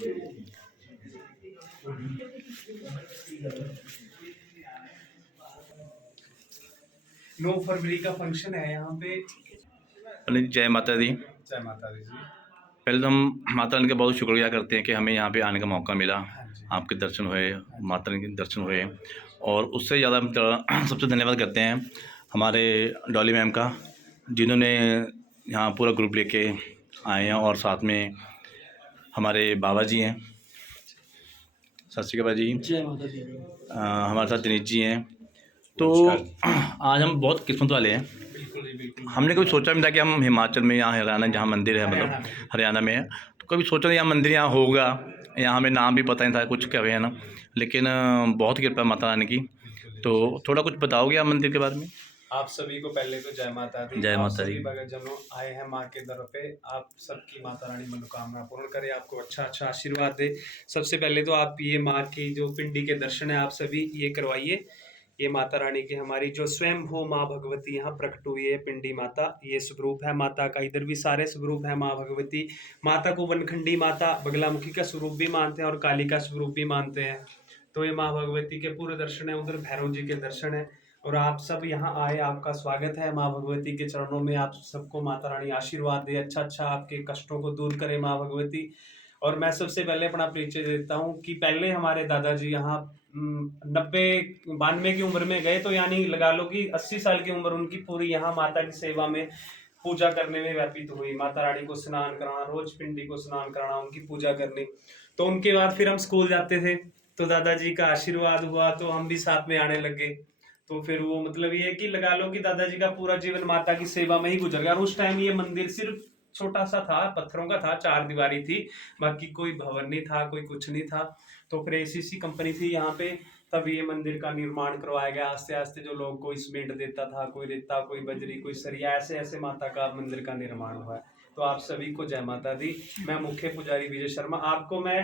9 फरवरी का फंक्शन है यहाँ पे। पंडित जी, जय माता दी। जय माता दी जी। पहले तो हम माता रानी का बहुत शुक्रिया करते हैं कि हमें यहाँ पे आने का मौका मिला, आपके दर्शन हुए, माता रानी के दर्शन हुए। और उससे ज़्यादा हम सबसे धन्यवाद करते हैं हमारे डॉली मैम का, जिन्होंने यहाँ पूरा ग्रुप लेके आए हैं। और साथ में हमारे बाबा जी हैं, सत श्री अकाल जी। जय माता दी। हमारे साथ दिनेश जी हैं। तो आज हम बहुत किस्मत वाले हैं। हमने कभी सोचा नहीं था कि हम हिमाचल में, यहाँ हरियाणा जहाँ मंदिर है, मतलब हरियाणा में है, तो कभी सोचा नहीं यहाँ मंदिर यहाँ होगा। यहाँ हमें नाम भी पता नहीं था कुछ क्या है ना, लेकिन बहुत कृपा माता रानी की। तो थोड़ा कुछ बताओगे आप मंदिर के बारे में? आप सभी को पहले तो जय माता दी। जय माता दी। सभी भक्तजनों आए हैं माँ के दर पे, आप सबकी माता रानी मनोकामना पूर्ण करे, आपको अच्छा अच्छा आशीर्वाद दे। सबसे पहले तो आप ये माँ की जो पिंडी के दर्शन है आप सभी ये करवाइए। ये माता रानी की हमारी जो स्वयं हो माँ भगवती यहाँ प्रकट हुई है, पिंडी माता, ये स्वरूप है माता का। इधर भी सारे स्वरूप है माँ भगवती। माता को वनखंडी माता, बगलामुखी का स्वरूप भी मानते हैं और काली का स्वरूप भी मानते हैं। तो ये माँ भगवती के पूरे दर्शन है। उधर भैरव जी के दर्शन है। और आप सब यहाँ आए, आपका स्वागत है माँ भगवती के चरणों में। आप सबको माता रानी आशीर्वाद दे, अच्छा अच्छा आपके कष्टों को दूर करे माँ भगवती। और मैं सबसे पहले अपना परिचय देता हूँ कि पहले हमारे दादाजी यहाँ 90-92 की उम्र में गए, तो यानी लगा लो कि 80 साल की उम्र उनकी पूरी यहाँ माता की सेवा में, पूजा करने में व्यतीत हुई। माता रानी को स्नान कराना, रोज पिंडी को स्नान कराना, उनकी पूजा करनी। तो उनके बाद फिर हम स्कूल जाते थे, तो दादाजी का आशीर्वाद हुआ तो हम भी साथ में आने लगे। तो फिर वो मतलब ये कि लगा लो कि दादाजी का पूरा जीवन माता की सेवा में ही गुजर गया। और उस टाइम ये मंदिर सिर्फ छोटा सा था, पत्थरों का था, 4 दीवारी थी, बाकी कोई भवन नहीं था, कोई कुछ नहीं था। तो फिर एसीसी कंपनी थी यहाँ पे, तब ये मंदिर का निर्माण करवाया गया। आस्ते आस्ते जो लोग, कोई सीमेंट देता था, कोई रेता, कोई बजरी, कोई सरिया, ऐसे ऐसे माता का मंदिर का निर्माण हुआ है। तो आप सभी को जय माता दी। मैं मुख्य पुजारी विजय शर्मा। आपको मैं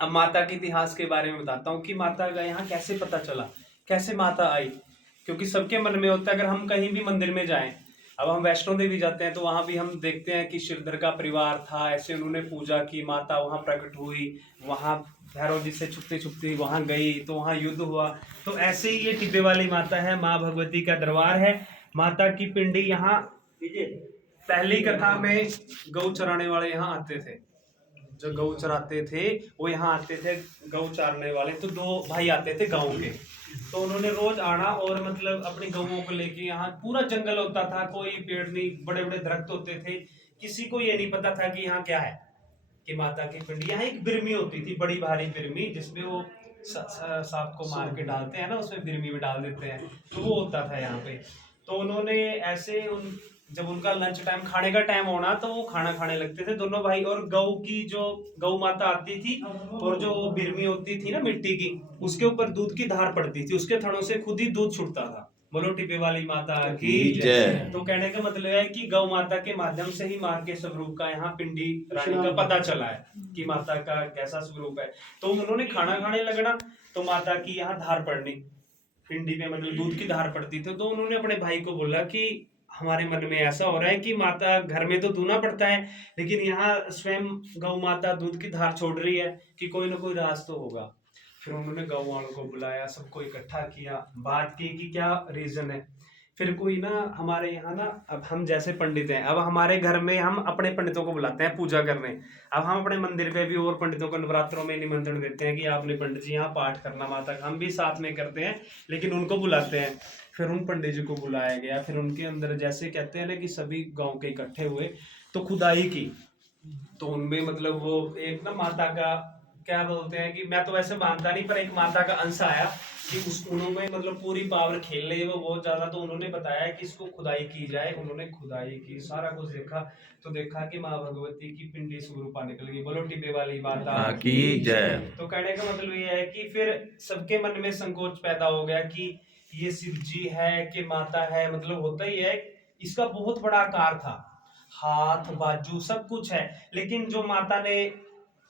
अब माता के इतिहास के बारे में बताता हूँ कि माता का यहाँ कैसे पता चला, कैसे माता आई। क्योंकि सबके मन में होता है, अगर हम कहीं भी मंदिर में जाएं, अब हम वैष्णो देवी जाते हैं तो वहां भी हम देखते हैं कि श्रीधर का परिवार था, ऐसे उन्होंने पूजा की, माता वहां प्रकट हुई, वहां भैरव जी से छुपते छुपते वहां गई, तो वहां युद्ध हुआ। तो ऐसे ही ये टिब्बे वाली माता है, माँ भगवती का दरबार है। माता की पिंडी यहाँ, पहली कथा में गौ चराने वाले यहाँ आते थे, जो गौ चराते थे वो यहाँ आते थे, गौ चारने वाले। तो 2 भाई आते थे गाँव के, तो उन्होंने रोज आना और मतलब अपनी गौओं को लेके। यहाँ पूरा जंगल होता था, कोई पेड़ नहीं, बड़े बड़े दरख्त होते थे। किसी को ये नहीं पता था कि यहाँ क्या है, कि माता की पिंडी। यहाँ एक बिरमी होती थी, बड़ी भारी बिरमी, जिसमें वो सांप को मार के डालते हैं ना, उसमें बिरमी में डाल देते हैं, तो वो होता था यहाँ पे। तो उन्होंने ऐसे जब उनका लंच टाइम, खाने का टाइम होना, तो वो खाना खाने लगते थे दोनों भाई। और गौ की जो गौ माता आती थी और जो बिरमी होती थी ना मिट्टी की, उसके ऊपर दूध की धार पड़ती थी, उसके थनों से खुद ही दूध छूटता था। बोलो टिब्बे वाली माता की जय। तो कहने का मतलब है कि गौ माता के माध्यम से ही माँ के स्वरूप का यहाँ पिंडी रानी का पता चला है कि माता का कैसा स्वरूप है। तो उन्होंने खाना खाने लगना, तो माता की यहाँ धार पड़नी, पिंडी में मतलब दूध की धार पड़ती थी। तो उन्होंने अपने भाई को बोला कि हमारे मन में ऐसा हो रहा है कि माता, घर में तो दूना पड़ता है, लेकिन यहाँ स्वयं गौ माता दूध की धार छोड़ रही है, कि कोई ना कोई राज तो होगा। फिर उन्होंने गौ वालों को बुलाया, सबको इकट्ठा किया, बात की कि क्या रीजन है। फिर कोई ना हमारे यहाँ ना, अब हम जैसे पंडित हैं, अब हमारे घर में हम अपने पंडितों को बुलाते हैं पूजा करने। अब हम अपने मंदिर पे भी और पंडितों को नवरात्रों में निमंत्रण देते हैं कि आपने पंडित जी यहाँ पाठ करना माता का, हम भी साथ में करते हैं, लेकिन उनको बुलाते हैं। फिर उन पंडित जी को बुलाया गया, फिर उनके अंदर जैसे कहते हैं ना कि सभी गांव के इकट्ठे हुए, तो खुदाई की। तो उनमें मतलब वो एक ना माता का, क्या बोलते हैं कि मैं तो वैसे मानता नहीं, पर एक माता का अंश आया कि उस उन्होंने मतलब पूरी पावर खेल ली वो बहुत ज्यादा। तो उन्होंने बताया कि इसको खुदाई की जाए। उन्होंने खुदाई की, सारा कुछ देखा, तो देखा कि माँ भगवती की पिंडी स्वरूपा निकल गई। बोलो टिब्बे वाली माता की जय। तो कहने का मतलब ये है कि फिर सबके मन में संकोच पैदा हो गया कि ये शिव जी है कि माता है, मतलब होता ही है। इसका बहुत बड़ा आकार था, हाथ बाजू सब कुछ है, लेकिन जो माता ने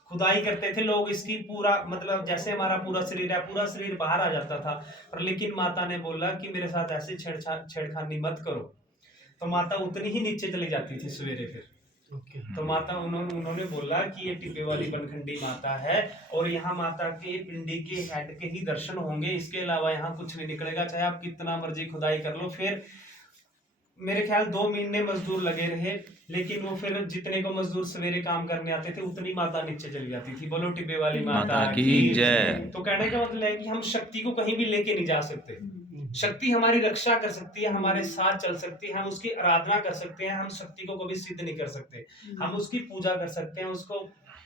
खुदाई करते थे लोग, इसकी पूरा मतलब जैसे हमारा पूरा शरीर है, पूरा शरीर बाहर आ जाता था। पर लेकिन माता ने बोला कि मेरे साथ ऐसे छेड़खानी मत करो, तो माता उतनी ही नीचे चली जाती थी सवेरे। फिर तो माता उन्होंने बोला कि ये टिब्बे वाली बनखंडी माता है और यहाँ माता के पिंडी के हेड के ही दर्शन होंगे, इसके अलावा यहाँ कुछ नहीं निकलेगा, चाहे आप कितना मर्जी खुदाई कर लो। फिर मेरे ख्याल 2 महीने मजदूर लगे रहे, लेकिन वो फिर जितने को मजदूर सवेरे काम करने आते थे उतनी माता नीचे चली जाती थी। बोलो टिब्बे वाली माता की जय। तो कहने का मतलब है कि हम शक्ति को कहीं भी लेके नहीं जा सकते, शक्ति हमारी रक्षा कर सकती है, हमारे साथ चल सकती है, हम उसकी आराधना कर सकते हैं, हम शक्ति को कभी सिद्ध नहीं कर सकते, हम उसकी पूजा कर सकते हैं। उसको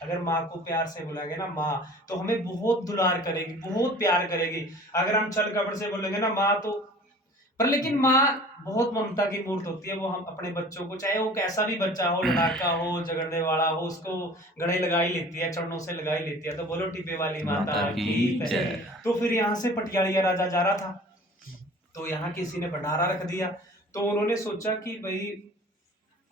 अगर माँ को प्यार से बुलाएंगे ना माँ, तो हमें बहुत दुलार करेगी, बहुत प्यार करेगी। अगर हम छल कपट से बोलेंगे ना माँ, तो पर लेकिन माँ बहुत ममता की मूर्त होती है। वो हम अपने बच्चों को, चाहे वो कैसा भी बच्चा हो, लड़ाका हो, झगड़ने वाला हो, उसको गले लगा ही लेती है, चरणों से लगा ही लेती है। तो बोलो टिब्बे वाली माता की जय। तो फिर यहाँ से पटियालिया राजा जा रहा था, तो यहाँ किसी ने भंडारा रख दिया। तो उन्होंने सोचा कि भाई,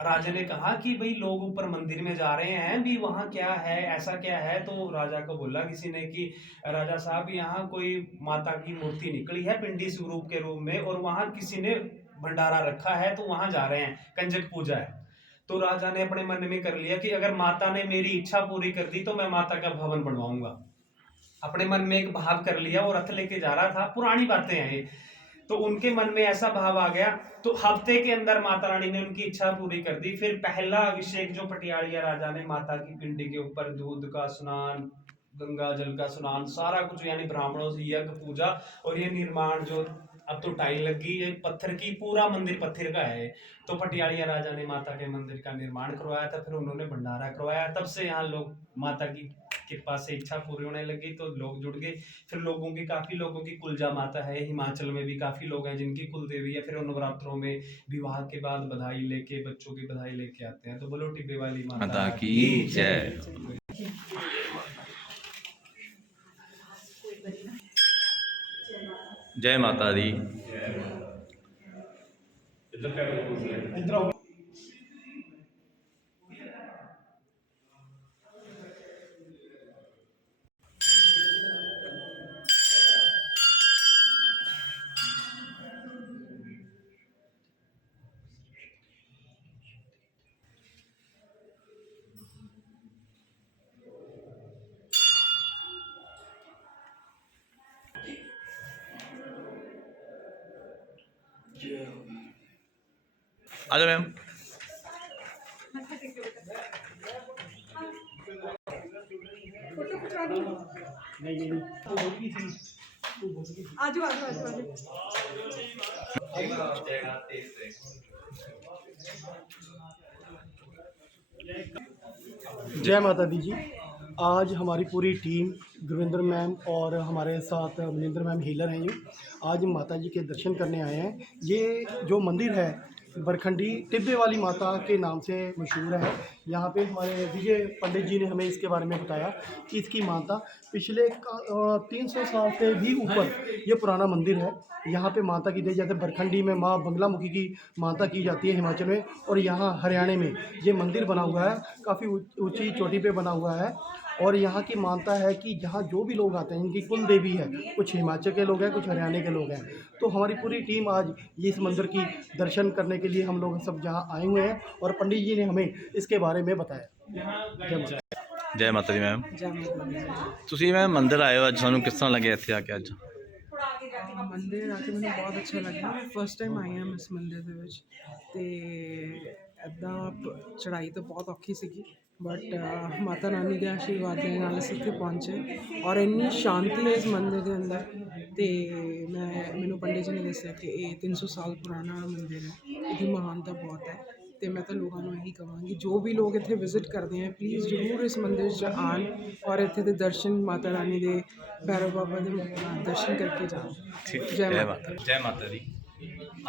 राजा ने कहा कि भाई लोग ऊपर मंदिर में जा रहे हैं भी, वहां क्या है, ऐसा क्या है। तो राजा को बोला किसी ने कि राजा साहब, यहाँ कोई माता की मूर्ति निकली है पिंडी स्वरूप के रूप में, और वहां किसी ने भंडारा रखा है, तो वहां जा रहे हैं, कंजक पूजा है। तो राजा ने अपने मन में कर लिया कि अगर माता ने मेरी इच्छा पूरी कर दी तो मैं माता का भवन बनवाऊंगा। अपने मन में एक भाव कर लिया, वो रथ लेके जा रहा था, पुरानी बातें हैं ये। तो उनके मन में ऐसा भाव आ गया, तो हफ्ते के अंदर माता रानी ने उनकी इच्छा पूरी कर दी। फिर पहला अभिषेक जो पटियालिया राजा ने माता की पिंडी के ऊपर, दूध का स्नान, गंगा जल का स्नान, सारा कुछ, यानी ब्राह्मणों से यज्ञ पूजा, और ये निर्माण जो अब तो टाइल लगी, ये पत्थर की, पूरा मंदिर पत्थर का है। तो पटियालिया राजा ने माता के मंदिर का निर्माण करवाया था, फिर उन्होंने भंडारा करवाया। तब से यहाँ लोग माता की कृपा से इच्छा पूरी होने लगी, तो लोग जुड़ गए। फिर लोगों की, काफी लोगों की कुलजा माता है, हिमाचल में भी काफी लोग हैं जिनकी कुल देवी है। फिर नवरात्रों में विवाह के बाद बधाई लेके, बच्चों की बधाई लेके आते हैं। तो बोलो टिब्बे वाली माता की जय। जय माता दी। आ जाओ मैम। आजू आजू आजू आजू। जय माता दी जी। आज हमारी पूरी टीम, गुरविंदर मैम और हमारे साथ मनिंदर मैम हीलर हैं, ये आज माता जी के दर्शन करने आए हैं। ये जो मंदिर है बरखंडी टिब्बे वाली माता के नाम से मशहूर है। यहाँ पे हमारे विजय पंडित जी ने हमें इसके बारे में बताया कि इसकी माता पिछले 300 साल से भी ऊपर ये पुराना मंदिर है। यहाँ पे माता की जैसे बरखंडी में माँ बंगलामुखी की माता की जाती है हिमाचल में, और यहाँ हरियाणा में ये मंदिर बना हुआ है, काफ़ी ऊंची चोटी पे बना हुआ है। और यहाँ की मानता है कि जहाँ जो भी लोग आते हैं, इनकी कुल देवी है, कुछ हिमाचल के लोग हैं, कुछ हरियाणा के लोग हैं। तो हमारी पूरी टीम आज ये इस मंदिर की दर्शन करने के लिए हम लोग सब जहाँ आए हुए हैं, और पंडित जी ने हमें इसके बारे में बताया। जय माता दी मैम। ਤੁਸੀਂ मैम मंदिर आए हो ਅੱਜ, ਸਾਨੂੰ ਕਿਸ ਤਰ੍ਹਾਂ ਲੱਗਿਆ ਇੱਥੇ ਆ ਕੇ ਅੱਜ? ਮੰਦਿਰ ਆ ਕੇ ਮੈਨੂੰ ਬਹੁਤ ਅੱਛਾ ਲੱਗਾ। ਫਸਟ ਟਾਈਮ ਆਈ ਹਾਂ ਇਸ ਮੰਦਿਰ ਦੇ ਵਿੱਚ, ਤੇ ਇੱਦਾਂ ਚੜ੍ਹਾਈ ਤਾਂ ਬਹੁਤ ਔਖੀ ਸੀਗੀ, ਬਟ ਮਾਤਾ ਰਾਣੀ ਦੇ ਆਸ਼ੀਰਵਾਦ ਦੇ ਨਾਲ ਅਸੀਂ ਇੱਥੇ ਪਹੁੰਚੇ, ਔਰ ਇੰਨੀ ਸ਼ਾਂਤੀ ਹੈ ਇਸ ਮੰਦਿਰ ਦੇ ਅੰਦਰ। ਤੇ ਮੈਨੂੰ ਪੰਡਿਤ ਜੀ ਨੇ ਦੱਸਿਆ ਕਿ ਇਹ 300 ਸਾਲ ਪੁਰਾਣਾ ਮੰਦਿਰ ਹੈ, ਇਹਦੀ ਮਹਾਨਤਾ ਬਹੁਤ ਹੈ। ਤੇ ਮੈਂ ਤਾਂ ਲੋਕਾਂ ਨੂੰ ਇਹੀ ਕਹਾਂਗੀ, ਜੋ ਵੀ ਲੋਕ ਇੱਥੇ ਵਿਜ਼ਿਟ ਕਰਦੇ ਆ, ਪਲੀਜ਼ ਜ਼ਰੂਰ ਇਸ ਮੰਦਿਰ 'ਚ ਆਉਣ, ਔਰ ਇੱਥੇ ਦੇ ਦਰਸ਼ਨ, ਮਾਤਾ ਰਾਣੀ ਦੇ, ਭੈਰਵ ਬਾਬਾ ਦੇ ਦਰਸ਼ਨ ਕਰਕੇ ਜਾਣ। ਜੈ ਮਾਤਾ। ਜੈ ਮਾਤਾ ਦੀ।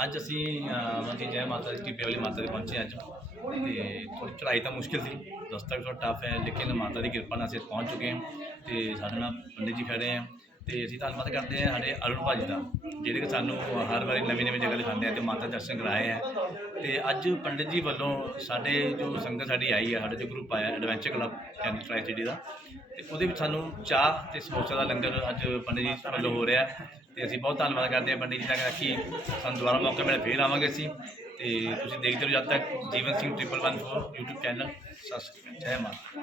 ਅੱਜ ਅਸੀਂ ਮਤਲਬ ਕਿ ਜੈ ਮਾਤਾ ਦੀ टिब्बे वाली माता ਦੇ ਪਹੁੰਚੇ ਅੱਜ, ਤੇ ਥੋੜੀ ਚੜ੍ਹਾਈ ਤਾਂ ਮੁਸ਼ਕਿਲ ਸੀ, ਰਸਤਾ ਵੀ ਥੋੜਾ ਟਫ ਹੈ, ਲੇਕਿਨ ਮਾਤਾ ਦੀ ਕਿਰਪਾ ਨਾਲ ਅਸੀਂ ਪਹੁੰਚ ਚੁੱਕੇ ਹਾਂ। ਤੇ ਸਾਡੇ ਨਾਲ ਪੰਡਿਤ ਜੀ ਖੜੇ ਆ, ਤੇ ਅਸੀਂ ਧੰਨਵਾਦ ਕਰਦੇ ਹਾਂ ਸਾਡੇ ਅਰੁਣ ਭਾਜੀ ਦਾ, ਜਿਹੜੇ ਕਿ ਸਾਨੂੰ ਹਰ ਵਾਰੀ ਨਵੀਂ ਨਵੀਂ ਜਗ੍ਹਾ ਦਿਖਾਉਂਦੇ ਆ ਤੇ ਮਾਤਾ ਦਰਸ਼ਨ ਕਰਾਏ ਹੈ। ਤੇ ਅੱਜ ਪੰਡਿਤ ਜੀ ਵੱਲੋਂ ਸਾਡੇ ਜੋ ਸੰਗਤ ਸਾਡੀ ਆਈ ਹੈ, ਸਾਡੇ ਜੋ ਗਰੁੱਪ ਆਇਆ ਐਡਵੈਂਚਰ ਕਲੱਬ ਕੈਂਟ ਟਰਾਈ ਸਿਟੀ ਦਾ, ਤੇ ਉਹਦੇ ਵਿੱਚ ਸਾਨੂੰ ਚਾਹ ਤੇ ਸਮੋਸੇ ਦਾ ਲੰਗਰ ਅੱਜ ਪੰਡਿਤ ਜੀ ਵੱਲੋਂ ਹੋ ਰਿਹਾ। ਤੇ ਅਸੀਂ ਬਹੁਤ ਧੰਨਵਾਦ ਕਰਦੇ ਹਾਂ ਪੰਡਿਤ ਜੀ ਦਾ ਕਿ ਸਾਨੂੰ ਦੁਬਾਰਾ ਮੌਕਾ ਮਿਲਿਆ, ਫੇਰ ਆਵਾਂਗੇ ਅਸੀਂ। ਤੇ ਤੁਸੀਂ ਦੇਖਦੇ ਰਹੋ ਜਦ ਤੱਕ ਜੀਵਨ ਸਿੰਘ 1114 YouTube ਚੈਨਲ ਸਬਸਕ੍ਰਾਈਬ। ਜੈ ਮਾਤਾ।